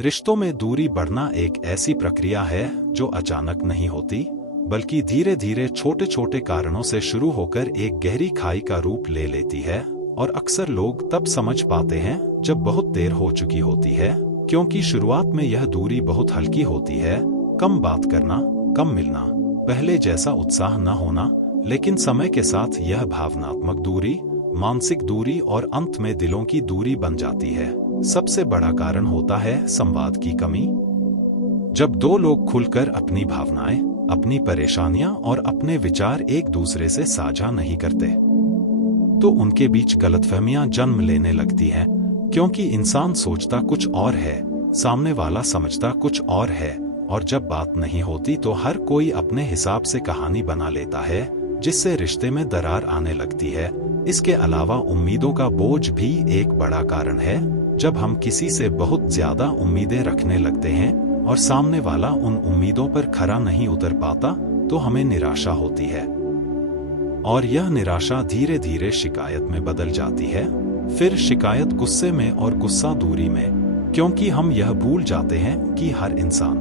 रिश्तों में दूरी बढ़ना एक ऐसी प्रक्रिया है जो अचानक नहीं होती, बल्कि धीरे धीरे छोटे छोटे कारणों से शुरू होकर एक गहरी खाई का रूप ले लेती है। और अक्सर लोग तब समझ पाते हैं जब बहुत देर हो चुकी होती है, क्योंकि शुरुआत में यह दूरी बहुत हल्की होती है। कम बात करना, कम मिलना, पहले जैसा उत्साह न होना, लेकिन समय के साथ यह भावनात्मक दूरी, मानसिक दूरी और अंत में दिलों की दूरी बन जाती है। सबसे बड़ा कारण होता है संवाद की कमी। जब दो लोग खुलकर अपनी भावनाएं, अपनी परेशानियां और अपने विचार एक दूसरे से साझा नहीं करते, तो उनके बीच गलतफहमियां जन्म लेने लगती हैं, क्योंकि इंसान सोचता कुछ और है, सामने वाला समझता कुछ और है, और जब बात नहीं होती तो हर कोई अपने हिसाब से कहानी बना लेता है, जिससे रिश्ते में दरार आने लगती है। इसके अलावा उम्मीदों का बोझ भी एक बड़ा कारण है। जब हम किसी से बहुत ज्यादा उम्मीदें रखने लगते हैं और सामने वाला उन उम्मीदों पर खरा नहीं उतर पाता, तो हमें निराशा होती है, और यह निराशा धीरे धीरे शिकायत में बदल जाती है, फिर शिकायत गुस्से में और गुस्सा दूरी में, क्योंकि हम यह भूल जाते हैं कि हर इंसान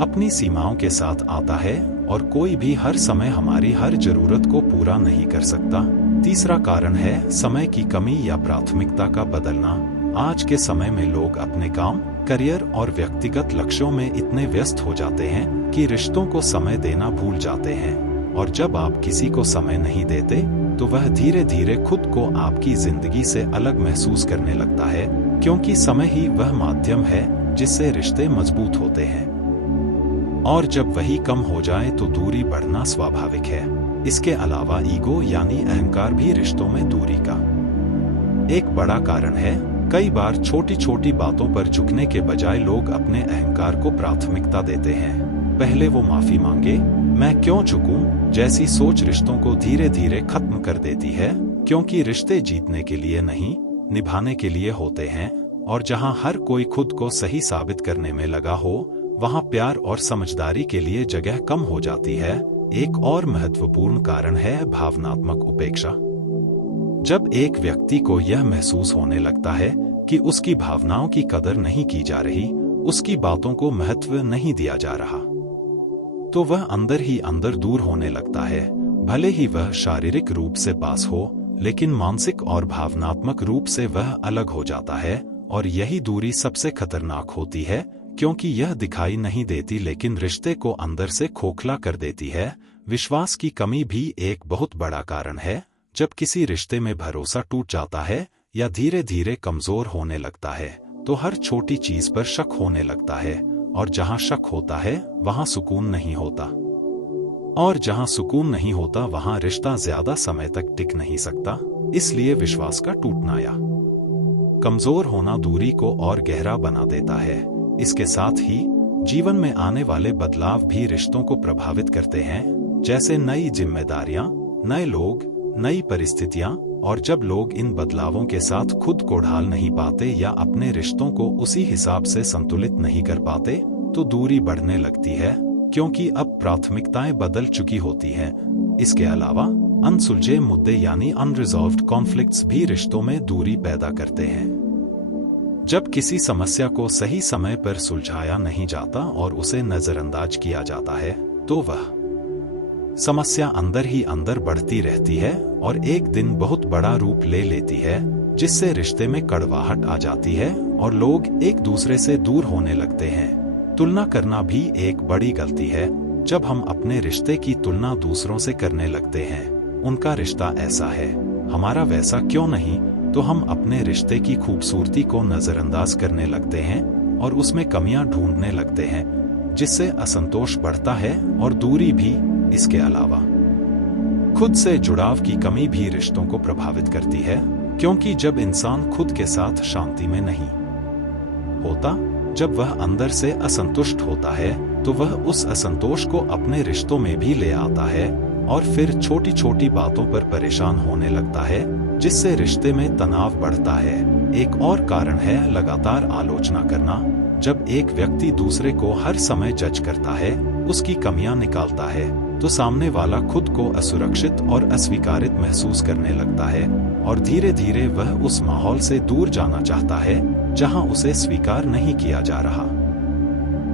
अपनी सीमाओं के साथ आता है और कोई भी हर समय हमारी हर जरूरत को पूरा नहीं कर सकता। तीसरा कारण है समय की कमी या प्राथमिकता का बदलना। आज के समय में लोग अपने काम, करियर और व्यक्तिगत लक्ष्यों में इतने व्यस्त हो जाते हैं कि रिश्तों को समय देना भूल जाते हैं, और जब आप किसी को समय नहीं देते तो वह धीरे धीरे खुद को आपकी जिंदगी से अलग महसूस करने लगता है, क्योंकि समय ही वह माध्यम है जिससे रिश्ते मजबूत होते हैं। और जब वही कम हो जाए तो दूरी बढ़ना स्वाभाविक है। इसके अलावा ईगो यानी अहंकार भी रिश्तों में दूरी का एक बड़ा कारण है। कई बार छोटी छोटी बातों पर झुकने के बजाय लोग अपने अहंकार को प्राथमिकता देते हैं। पहले वो माफी मांगे, मैं क्यों झुकूं जैसी सोच रिश्तों को धीरे धीरे खत्म कर देती है, क्योंकि रिश्ते जीतने के लिए नहीं, निभाने के लिए होते हैं। और जहां हर कोई खुद को सही साबित करने में लगा हो, वहां प्यार और समझदारी के लिए जगह कम हो जाती है। एक और महत्वपूर्ण कारण है भावनात्मक उपेक्षा। जब एक व्यक्ति को यह महसूस होने लगता है कि उसकी भावनाओं की कदर नहीं की जा रही, उसकी बातों को महत्व नहीं दिया जा रहा, तो वह अंदर ही अंदर दूर होने लगता है। भले ही वह शारीरिक रूप से पास हो, लेकिन मानसिक और भावनात्मक रूप से वह अलग हो जाता है। और यही दूरी सबसे खतरनाक होती है, क्योंकि यह दिखाई नहीं देती लेकिन रिश्ते को अंदर से खोखला कर देती है। विश्वास की कमी भी एक बहुत बड़ा कारण है। जब किसी रिश्ते में भरोसा टूट जाता है या धीरे धीरे कमजोर होने लगता है, तो हर छोटी चीज पर शक होने लगता है, और जहां शक होता है वहां सुकून नहीं होता, और जहां सुकून नहीं होता वहां रिश्ता ज्यादा समय तक टिक नहीं सकता। इसलिए विश्वास का टूटना या कमजोर होना दूरी को और गहरा बना देता है। इसके साथ ही जीवन में आने वाले बदलाव भी रिश्तों को प्रभावित करते हैं, जैसे नई जिम्मेदारियां, नए लोग, नई परिस्थितियां। और जब लोग इन बदलावों के साथ खुद को ढाल नहीं पाते या अपने रिश्तों को उसी हिसाब से संतुलित नहीं कर पाते, तो दूरी बढ़ने लगती है, क्योंकि अब प्राथमिकताएं बदल चुकी होती हैं। इसके अलावा अनसुलझे मुद्दे यानी अनरिजॉल्व्ड कॉन्फ्लिक्ट्स भी रिश्तों में दूरी पैदा करते हैं। जब किसी समस्या को सही समय पर सुलझाया नहीं जाता और उसे नजरअंदाज किया जाता है, तो वह समस्या अंदर ही अंदर बढ़ती रहती है और एक दिन बहुत बड़ा रूप ले लेती है, जिससे रिश्ते में कड़वाहट आ जाती है और लोग एक दूसरे से दूर होने लगते हैं। तुलना करना भी एक बड़ी गलती है। जब हम अपने रिश्ते की तुलना दूसरों से करने लगते हैं, उनका रिश्ता ऐसा है, हमारा वैसा क्यों नहीं, तो हम अपने रिश्ते की खूबसूरती को नजरअंदाज करने लगते हैं और उसमें कमियां ढूंढने लगते हैं, जिससे असंतोष बढ़ता है और दूरी भी। इसके अलावा खुद से जुड़ाव की कमी भी रिश्तों को प्रभावित करती है, क्योंकि जब इंसान खुद के साथ शांति में नहीं होता, जब वह अंदर से असंतुष्ट होता है, तो वह उस असंतोष को अपने रिश्तों में भी ले आता है और फिर छोटी छोटी बातों पर परेशान होने लगता है, जिससे रिश्ते में तनाव बढ़ता है। एक और कारण है लगातार आलोचना करना। जब एक व्यक्ति दूसरे को हर समय जज करता है, उसकी कमियां निकालता है तो सामने वाला खुद को असुरक्षित और अस्वीकारित महसूस करने लगता है और धीरे धीरे वह उस माहौल से दूर जाना चाहता है जहां उसे स्वीकार नहीं किया जा रहा।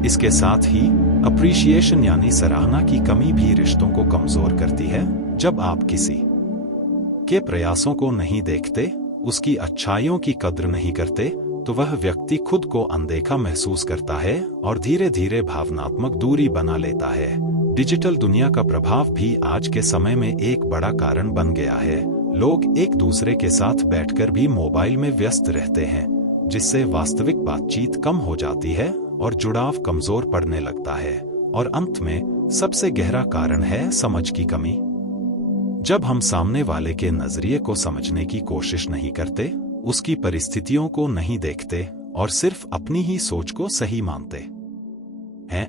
इसके साथ ही अप्रिशिएशन यानी सराहना की कमी भी रिश्तों को कमजोर करती है। जब आप किसी के प्रयासों को नहीं देखते, उसकी अच्छाइयों की कद्र नहीं करते, तो वह व्यक्ति खुद को अनदेखा महसूस करता है और धीरे धीरे भावनात्मक दूरी बना लेता है। डिजिटल दुनिया का प्रभाव भी आज के समय में एक बड़ा कारण बन गया है। लोग एक दूसरे के साथ बैठकर भी मोबाइल में व्यस्त रहते हैं, जिससे वास्तविक बातचीत कम हो जाती है और जुड़ाव कमजोर पड़ने लगता है। और अंत में सबसे गहरा कारण है समझ की कमी। जब हम सामने वाले के नजरिए को समझने की कोशिश नहीं करते, उसकी परिस्थितियों को नहीं देखते और सिर्फ अपनी ही सोच को सही मानते हैं,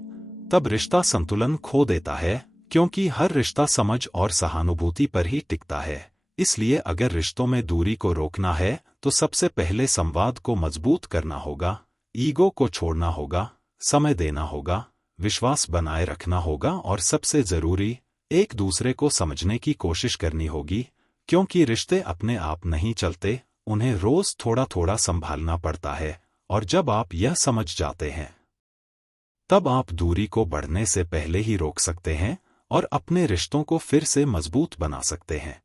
तब रिश्ता संतुलन खो देता है, क्योंकि हर रिश्ता समझ और सहानुभूति पर ही टिकता है। इसलिए अगर रिश्तों में दूरी को रोकना है तो सबसे पहले संवाद को मजबूत करना होगा, ईगो को छोड़ना होगा, समय देना होगा, विश्वास बनाए रखना होगा और सबसे जरूरी एक दूसरे को समझने की कोशिश करनी होगी, क्योंकि रिश्ते अपने आप नहीं चलते, उन्हें रोज थोड़ा थोड़ा संभालना पड़ता है। और जब आप यह समझ जाते हैं, तब आप दूरी को बढ़ने से पहले ही रोक सकते हैं और अपने रिश्तों को फिर से मजबूत बना सकते हैं।